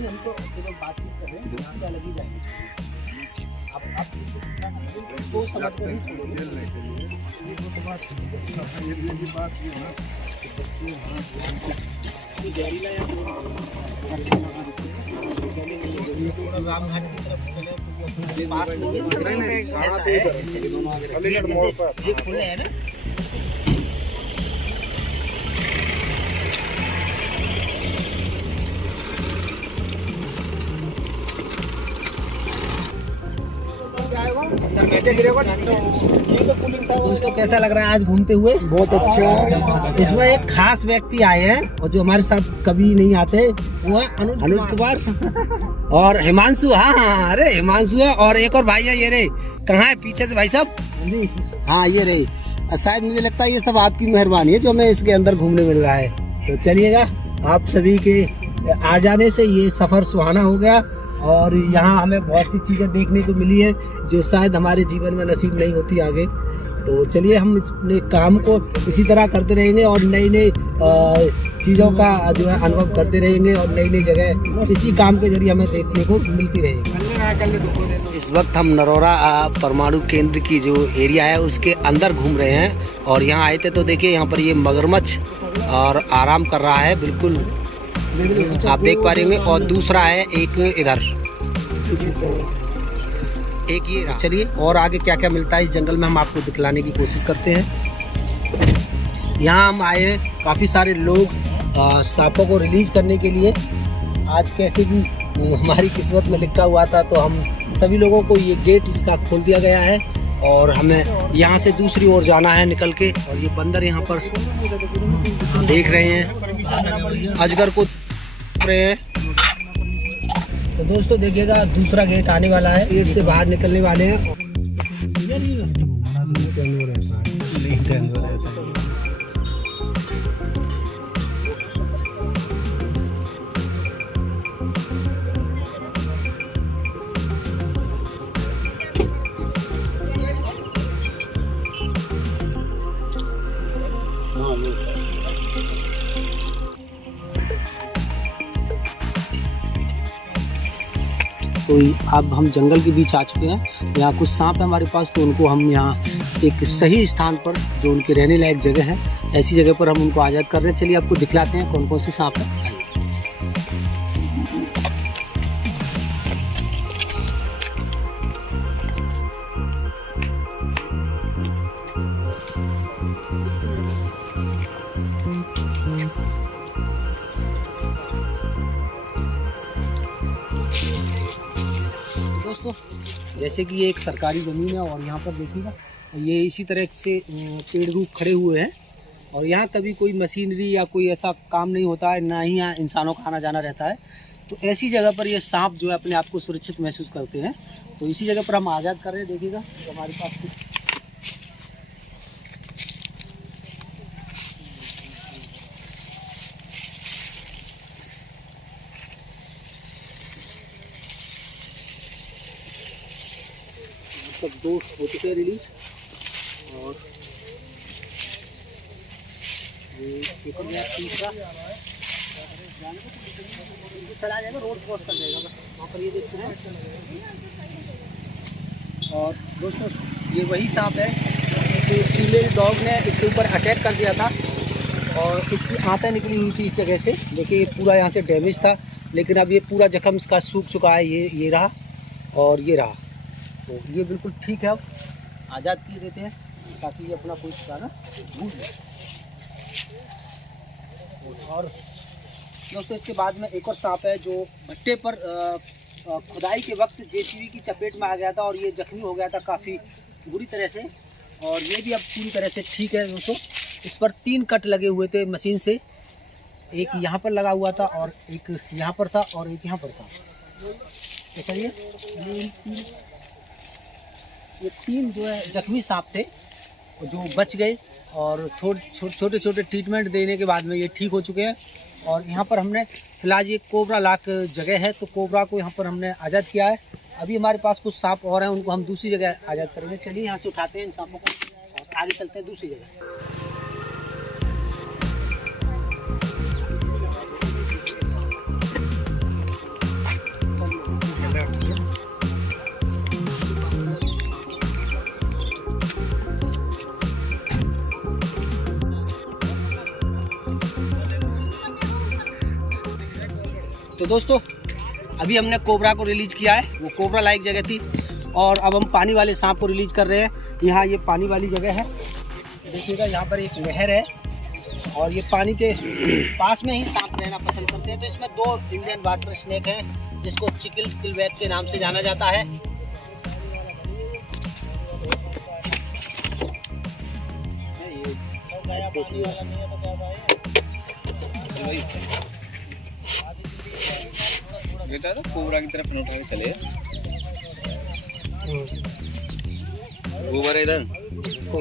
हम तो केवल बातचीत कर रहे हैं, क्या लगी जाएगी। आप सोच समझ कर ही छोड़ोगे। रामघाट की तरफ चले तो पास ये खुले है ना। दोस्तों कैसा लग रहा है आज घूमते हुए? बहुत अच्छा। इसमें एक खास व्यक्ति आए हैं और जो हमारे साथ कभी नहीं आते, वो है अनुज कुमार और हिमांशु। हाँ अरे हिमांशु है, और एक और भाई है, ये रे कहाँ है पीछे से भाई साहब जी। हाँ ये रे, शायद मुझे लगता है ये सब आपकी मेहरबानी है जो हमें इसके अंदर घूमने मिल रहा है। तो चलिएगा, आप सभी के आ जाने से ये सफर सुहाना हो गया और यहाँ हमें बहुत सी चीज़ें देखने को मिली है जो शायद हमारे जीवन में नसीब नहीं होती आगे। तो चलिए हम अपने काम को इसी तरह करते रहेंगे और नई नई चीज़ों का जो है अनुभव करते रहेंगे और नई नई जगह इसी काम के जरिए हमें देखने को मिलती रहेगी। इस वक्त हम नरोरा परमाणु केंद्र की जो एरिया है उसके अंदर घूम रहे हैं और यहाँ आए थे तो देखिए यहाँ पर ये मगरमच्छ और आराम कर रहा है, बिल्कुल आप देख पा रहे होंगे। और दूसरा है एक इधर, एक ये। चलिए और आगे क्या क्या मिलता है इस जंगल में हम आपको दिखलाने की कोशिश करते हैं। यहाँ हम आए हैं, काफ़ी सारे लोग सांपों को रिलीज करने के लिए। आज कैसे भी हमारी किस्मत में लिखा हुआ था तो हम सभी लोगों को ये गेट इसका खोल दिया गया है और हमें यहाँ से दूसरी ओर जाना है निकल के। और ये बंदर यहाँ पर देख रहे हैं, अजगर को रहे हैं। तो दोस्तों देखिएगा दूसरा गेट आने वाला है, गेट से बाहर निकलने वाले हैं। तो अब हम जंगल के बीच आ चुके हैं। यहाँ कुछ सांप है हमारे पास, तो उनको हम यहाँ एक सही स्थान पर जो उनके रहने लायक जगह है, ऐसी जगह पर हम उनको आज़ाद कर रहे हैं। चलिए आपको दिखलाते हैं कौन कौन से सांप है। दोस्तों जैसे कि ये एक सरकारी ज़मीन है और यहाँ पर देखिएगा ये इसी तरह से पेड़ रूप खड़े हुए हैं और यहाँ कभी कोई मशीनरी या कोई ऐसा काम नहीं होता है, ना ही यहाँ इंसानों का आना जाना रहता है। तो ऐसी जगह पर ये सांप जो है अपने आप को सुरक्षित महसूस करते हैं। तो इसी जगह पर हम आज़ाद कर रहे हैं। देखिएगा तो हमारे पास कुछ सब 2 हो चुके हैं रिलीज और ये एक और तीसरा चला जाएगा, रोड क्रॉस कर जाएगा बस वहाँ पर, ये देखते हैं। और दोस्तों ये वही सांप है कि फीमेल डॉग ने इसके ऊपर अटैक कर दिया था और इसकी आंतें निकली हुई थी इस जगह से। देखिए ये पूरा यहाँ से डैमेज था, लेकिन अब ये पूरा जख्म इसका सूख चुका है। ये रहा और ये रहा, तो ये बिल्कुल ठीक है। अब आज़ाद किए देते हैं ताकि ये अपना कोई ठिकाना भूल जाए। और दोस्तों इसके बाद में एक और सांप है जो भट्टे पर खुदाई के वक्त जेसीबी की चपेट में आ गया था और ये जख्मी हो गया था काफ़ी बुरी तरह से, और ये भी अब पूरी तरह से ठीक है। दोस्तों इस पर 3 कट लगे हुए थे मशीन से, एक यहाँ पर लगा हुआ था और एक यहाँ पर था और एक यहाँ पर था। तो चलिए ये 3 जो है जख्मी सांप थे जो बच गए और छोटे छोटे ट्रीटमेंट देने के बाद में ये ठीक हो चुके हैं। और यहाँ पर हमने फिलहाल ये कोबरा लाक जगह है, तो कोबरा को यहाँ पर हमने आज़ाद किया है। अभी हमारे पास कुछ सांप और हैं, उनको हम दूसरी जगह आज़ाद करेंगे। चलिए यहाँ से उठाते हैं इन सांपों को। आगे चलते हैं दूसरी जगह। तो दोस्तों अभी हमने कोबरा को रिलीज किया है, वो कोबरा लाइक जगह थी, और अब हम पानी वाले सांप को रिलीज कर रहे हैं। यहाँ ये पानी वाली जगह है, देखिएगा यहाँ पर एक नहर है और ये पानी के पास में ही सांप रहना पसंद करते हैं। तो इसमें 2 इंडियन वाटर स्नेक हैं जिसको चिकिल किलवेट के नाम से जाना जाता है। बेटा तो कोबरा की तरफ उठा के चले, कोबरा इधर। तो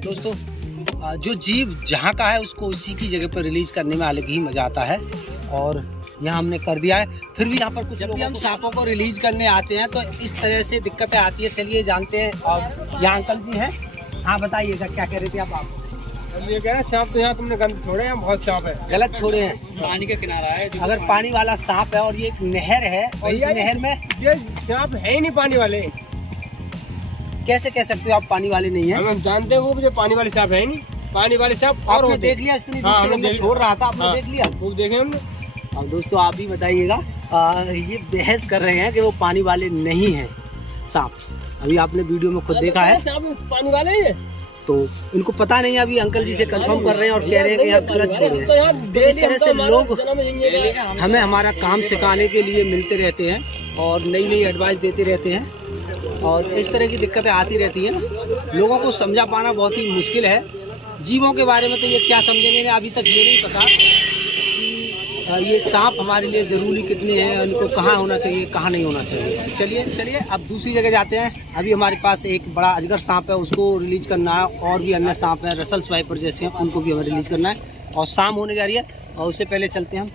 दोस्तों जो जीव जहाँ का है उसको उसी की जगह पर रिलीज करने में अलग ही मजा आता है, और यहाँ हमने कर दिया है। फिर भी यहाँ पर कुछ जब भी हम सांपों को रिलीज करने आते हैं तो इस तरह से दिक्कतें आती है। चलिए जानते हैं। और यहाँ अंकल जी हैं, हाँ बताइएगा क्या कह रहे थे आप? ये कह रहे सांप तो यहाँ तुमने गंद छोड़े हैं, बहुत सांप है। गलत छोड़े हैं, पानी का किनारा है। अगर पानी वाला सांप है और ये एक नहर है और इस नहर में ये सांप है ही नहीं पानी वाले। कैसे कह सकते हो आप पानी वाले नहीं है? हम जानते हैं वो मुझे पानी वाले सांप है ही नहीं। पानी वाले सांप और देख लिया इतनी दूर से मैं छोड़ रहा था, आपने देख लिया? वो देखे हमने। अब दोस्तों आप ही बताइएगा, ये बहस कर रहे हैं कि वो पानी वाले नहीं है सांप। अभी आपने वीडियो में खुद देखा है पानी वाले ही है, तो इनको पता नहीं है। अभी अंकल जी से कंफर्म कर रहे हैं और कह रहे हैं कि यहाँ गलत छोड़ रहे हैं। तो इस तरह से लोग हमें हमारा काम सिखाने के लिए मिलते रहते हैं और नई नई एडवाइस देते रहते हैं, और इस तरह की दिक्कतें आती रहती हैं। लोगों को समझा पाना बहुत ही मुश्किल है। जीवों के बारे में तो ये क्या समझेंगे, इन्हें अभी तक ये नहीं पता कि ये सांप हमारे लिए ज़रूरी कितने हैं, इनको कहाँ होना चाहिए कहाँ नहीं होना चाहिए। चलिए अब दूसरी जगह जाते हैं। अभी हमारे पास एक बड़ा अजगर सांप है, उसको रिलीज करना है, और भी अन्य सांप हैं रसल स्वाइपर जैसे हैं, उनको भी हमें रिलीज करना है, और शाम होने जा रही है। और उससे पहले चलते हैं हम।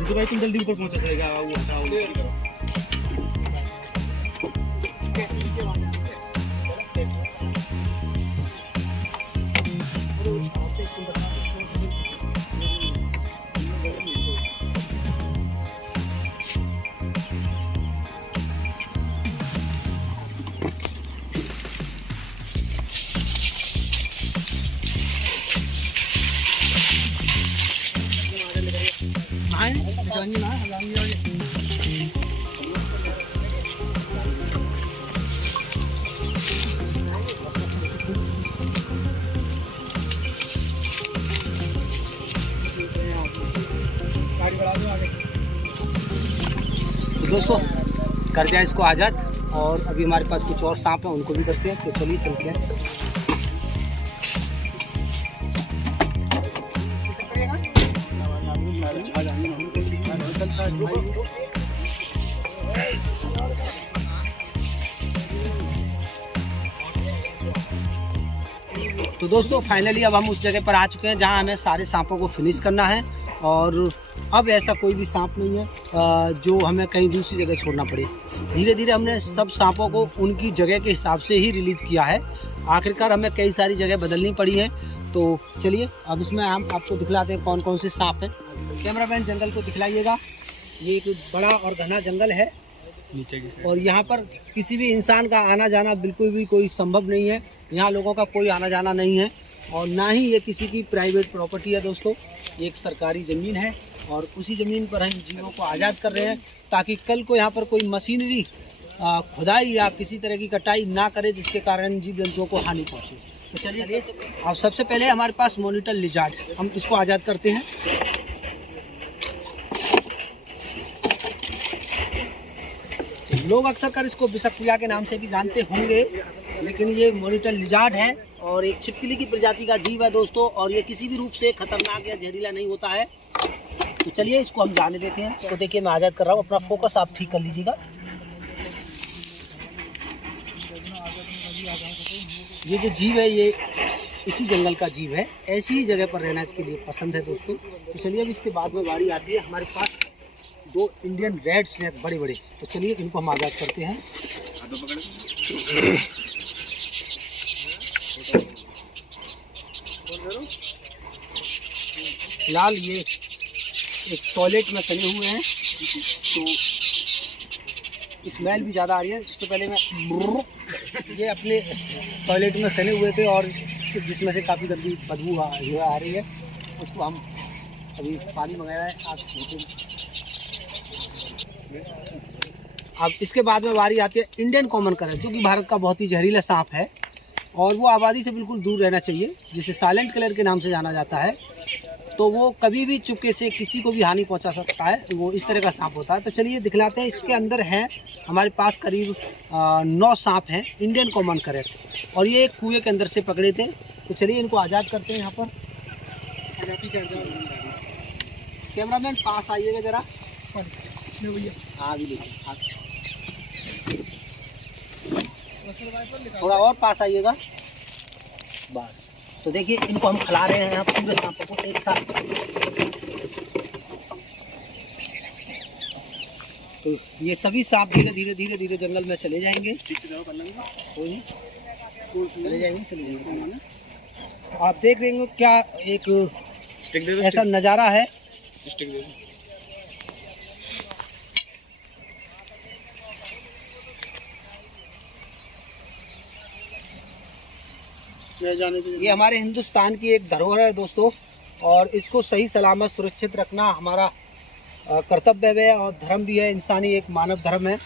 तो भाई तुम जल्दी ऊपर पहुंचा जाएगा। तो दोस्तों कर दिया इसको आज़ाद, और अभी हमारे पास कुछ और सांप हैं, उनको भी करते हैं। तो चलिए चलते हैं। तो दोस्तों फाइनली अब हम उस जगह पर आ चुके हैं जहां हमें सारे सांपों को फिनिश करना है, और अब ऐसा कोई भी सांप नहीं है जो हमें कहीं दूसरी जगह छोड़ना पड़े। धीरे धीरे हमने सब सांपों को उनकी जगह के हिसाब से ही रिलीज़ किया है। आखिरकार हमें कई सारी जगह बदलनी पड़ी है। तो चलिए अब इसमें हम आपको दिखलाते हैं कौन कौन से सांप हैं। कैमरामैन जंगल को दिखलाइएगा। ये एक बड़ा और घना जंगल है नीचे की, और यहाँ पर किसी भी इंसान का आना जाना बिल्कुल भी कोई संभव नहीं है। यहाँ लोगों का कोई आना जाना नहीं है, और ना ही ये किसी की प्राइवेट प्रॉपर्टी है दोस्तों। ये एक सरकारी ज़मीन है, और उसी ज़मीन पर हम जीवों को आज़ाद कर रहे हैं ताकि कल को यहाँ पर कोई मशीनरी खुदाई या किसी तरह की कटाई ना करे जिसके कारण जीव जंतुओं को हानि पहुँचे। तो चलिए अब सबसे पहले हमारे पास मॉनिटर लिजार्ड, हम इसको आज़ाद करते हैं। लोग अक्सर कर इसको बिसकप्रिया के नाम से भी जानते होंगे, लेकिन ये मॉनिटर लिजार्ड है और एक छिपकली की प्रजाति का जीव है दोस्तों, और ये किसी भी रूप से खतरनाक या जहरीला नहीं होता है। तो चलिए इसको हम जाने देते हैं। तो देखिए मैं आज़ाद कर रहा हूँ, अपना फोकस आप ठीक कर लीजिएगा। ये जो जीव है ये इसी जंगल का जीव है, ऐसी ही जगह पर रहना इसके लिए पसंद है दोस्तों। तो चलिए अब इसके बाद में बारी आती है हमारे पास 2 इंडियन रेड स्नेक बड़े बड़े। तो चलिए इनको हम आज़ाद करते हैं। फिलहाल ये एक टॉयलेट में तले हुए हैं, तो स्मेल भी ज़्यादा आ रही है। इससे पहले मैं ये अपने टॉयलेट में सने हुए थे और जिसमें से काफ़ी गंदी बदबू आ रही है, उसको हम अभी पानी मंगाया है। अब इसके बाद में बारी आती है इंडियन कॉमन करट, जो कि भारत का बहुत ही जहरीला सांप है और वो आबादी से बिल्कुल दूर रहना चाहिए, जिसे साइलेंट किलर के नाम से जाना जाता है। तो वो कभी भी चुपके से किसी को भी हानि पहुंचा सकता है, वो इस तरह का सांप होता है। तो चलिए दिखलाते हैं। इसके अंदर है हमारे पास करीब 9 सांप हैं इंडियन कॉमन करट, और ये एक कुएं के अंदर से पकड़े थे। तो चलिए इनको आज़ाद करते हैं। यहाँ पर कैमरामैन पास आइएगा ज़रा। हाँ भी देखिए, थोड़ा और पास आइएगा बस। तो देखिए इनको हम खिला रहे हैं यहाँ पूरे सांपों को एक साथ। तो ये सभी सांप धीरे धीरे जंगल में चले जाएंगे। चले जाएंगे। आप देख रहे हैं क्या एक ऐसा नज़ारा है। ये हमारे हिंदुस्तान की एक धरोहर है दोस्तों, और इसको सही सलामत सुरक्षित रखना हमारा कर्तव्य है और धर्म भी है, इंसानी एक मानव धर्म है।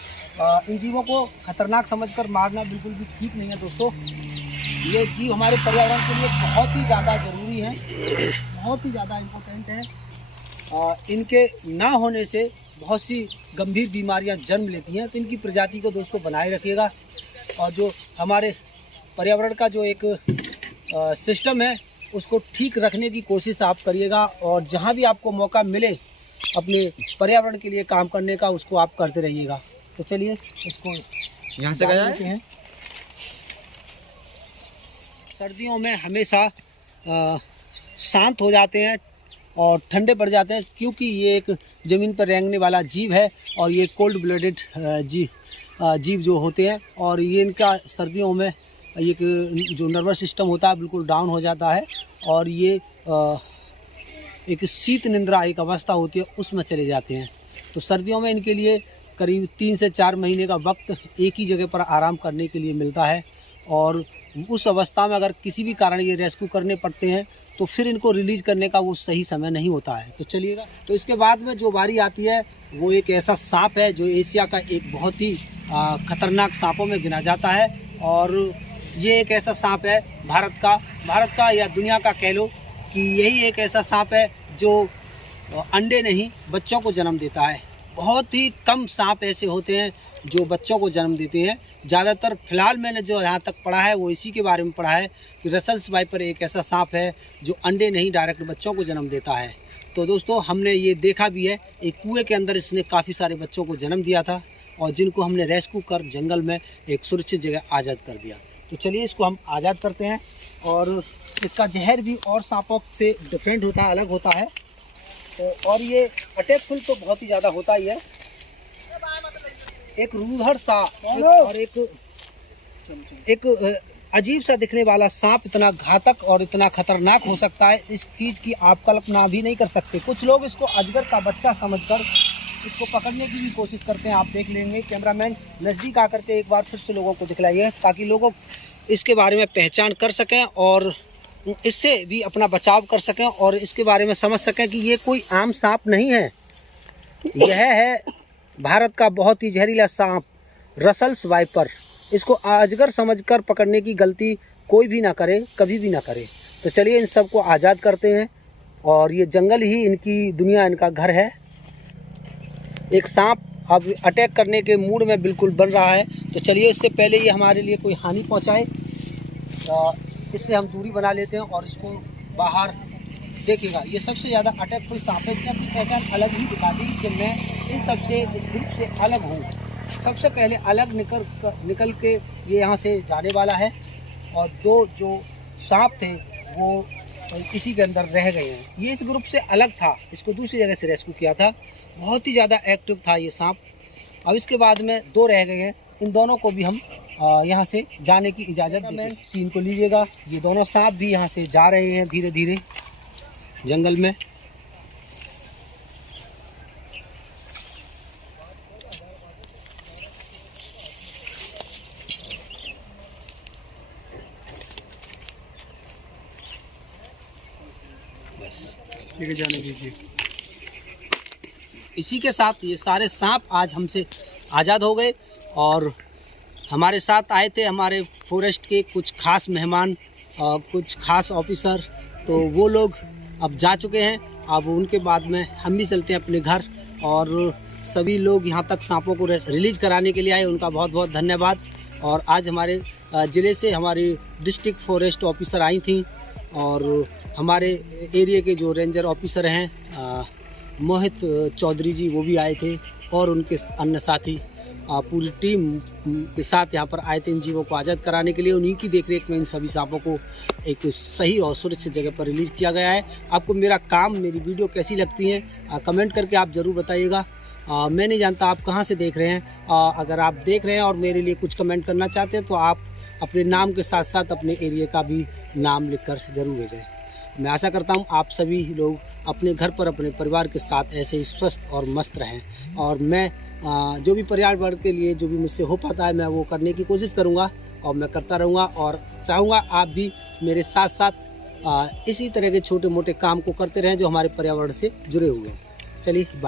इन जीवों को खतरनाक समझकर मारना बिल्कुल भी ठीक नहीं है दोस्तों। ये जीव हमारे पर्यावरण के लिए बहुत ही ज़्यादा ज़रूरी है, बहुत ही ज़्यादा इम्पोर्टेंट है। इनके ना होने से बहुत सी गंभीर बीमारियां जन्म लेती हैं। तो इनकी प्रजाति को दोस्तों बनाए रखिएगा, और जो हमारे पर्यावरण का जो एक सिस्टम है उसको ठीक रखने की कोशिश आप करिएगा, और जहाँ भी आपको मौका मिले अपने पर्यावरण के लिए काम करने का, उसको आप करते रहिएगा। तो चलिए इसको यहाँ से लेते हैं। सर्दियों में हमेशा शांत हो जाते हैं और ठंडे पड़ जाते हैं, क्योंकि ये एक ज़मीन पर रेंगने वाला जीव है और ये कोल्ड ब्लडेड जीव जो होते हैं, और ये इनका सर्दियों में एक जो नर्वस सिस्टम होता है बिल्कुल डाउन हो जाता है, और ये एक शीत निंद्रा एक अवस्था होती है उसमें चले जाते हैं। तो सर्दियों में इनके लिए करीब 3 से 4 महीने का वक्त एक ही जगह पर आराम करने के लिए मिलता है, और उस अवस्था में अगर किसी भी कारण ये रेस्क्यू करने पड़ते हैं तो फिर इनको रिलीज़ करने का वो सही समय नहीं होता है। तो चलिएगा। तो इसके बाद में जो बारी आती है वो एक ऐसा सांप है जो एशिया का एक बहुत ही खतरनाक सांपों में गिना जाता है, और ये एक ऐसा सांप है भारत का या दुनिया का कह लो कि यही एक ऐसा सांप है जो अंडे नहीं बच्चों को जन्म देता है। बहुत ही कम सांप ऐसे होते हैं जो बच्चों को जन्म देते हैं। ज़्यादातर फिलहाल मैंने जो यहाँ तक पढ़ा है वो इसी के बारे में पढ़ा है कि रसल्स वाइपर एक ऐसा सांप है जो अंडे नहीं डायरेक्ट बच्चों को जन्म देता है। तो दोस्तों हमने ये देखा भी है, एक कुएं के अंदर इसने काफ़ी सारे बच्चों को जन्म दिया था, और जिनको हमने रेस्क्यू कर जंगल में एक सुरक्षित जगह आज़ाद कर दिया। तो चलिए इसको हम आज़ाद करते हैं, और इसका जहर भी और सांपों से डिफरेंट होता है, अलग होता है। तो और ये अटैकफुल तो बहुत ही ज़्यादा होता ही है। एक रूधड़ सा और एक अजीब सा दिखने वाला सांप इतना घातक और इतना खतरनाक हो सकता है, इस चीज़ की आप कल्पना भी नहीं कर सकते। कुछ लोग इसको अजगर का बच्चा समझकर इसको पकड़ने की भी कोशिश करते हैं। आप देख लेंगे। कैमरामैन नज़दीक आकर के एक बार फिर से लोगों को दिखलाइए, ताकि लोगों इसके बारे में पहचान कर सकें और इससे भी अपना बचाव कर सकें, और इसके बारे में समझ सकें कि ये कोई आम सांप नहीं है। यह है भारत का बहुत ही जहरीला सांप रसल्स वाइपर। इसको अजगर समझकर पकड़ने की गलती कोई भी ना करे, कभी भी ना करे। तो चलिए इन सबको आज़ाद करते हैं, और ये जंगल ही इनकी दुनिया, इनका घर है। एक सांप अब अटैक करने के मूड में बिल्कुल बन रहा है। तो चलिए इससे पहले ये हमारे लिए कोई हानि पहुंचाए, इससे हम दूरी बना लेते हैं और इसको बाहर देखिएगा। ये सबसे ज़्यादा अटैकफुल सांप है। इसने अपनी पहचान अलग ही दिखा दी कि मैं इन सबसे, इस ग्रुप से अलग हूँ। सबसे पहले अलग निकल के ये यहाँ से जाने वाला है। और 2 जो सांप थे वो इसी के अंदर रह गए हैं। ये इस ग्रुप से अलग था, इसको दूसरी जगह से रेस्क्यू किया था। बहुत ही ज़्यादा एक्टिव था ये सांप। अब इसके बाद में 2 रह गए हैं, इन दोनों को भी हम यहाँ से जाने की इजाज़त दें। सीन को लीजिएगा, ये दोनों सांप भी यहाँ से जा रहे हैं धीरे धीरे जंगल में। बस ठीक है, जाने दीजिए। इसी के साथ ये सारे सांप आज हमसे आज़ाद हो गए। और हमारे साथ आए थे हमारे फॉरेस्ट के कुछ खास मेहमान, कुछ खास ऑफिसर। तो वो लोग अब जा चुके हैं। अब उनके बाद में हम भी चलते हैं अपने घर। और सभी लोग यहाँ तक सांपों को रिलीज़ कराने के लिए आए, उनका बहुत बहुत धन्यवाद। और आज हमारे ज़िले से हमारी डिस्ट्रिक्ट फॉरेस्ट ऑफिसर आई थी और हमारे एरिया के जो रेंजर ऑफिसर हैं मोहित चौधरी जी, वो भी आए थे और उनके अन्य साथी पूरी टीम के साथ यहाँ पर आए थे इन जीवों को आज़ाद कराने के लिए। उन्हीं की देखरेख में इन सभी सांपों को एक सही और सुरक्षित जगह पर रिलीज़ किया गया है। आपको मेरा काम, मेरी वीडियो कैसी लगती हैं कमेंट करके आप ज़रूर बताइएगा। मैं नहीं जानता आप कहाँ से देख रहे हैं। अगर आप देख रहे हैं और मेरे लिए कुछ कमेंट करना चाहते हैं तो आप अपने नाम के साथ साथ अपने एरिया का भी नाम लिखकर ज़रूर भेजें। मैं आशा करता हूँ आप सभी लोग अपने घर पर अपने परिवार के साथ ऐसे ही स्वस्थ और मस्त रहें। और मैं जो भी पर्यावरण के लिए जो भी मुझसे हो पाता है मैं वो करने की कोशिश करूँगा और मैं करता रहूँगा। और चाहूँगा आप भी मेरे साथ साथ इसी तरह के छोटे मोटे काम को करते रहें जो हमारे पर्यावरण से जुड़े हुए हैं। चलिए बाय।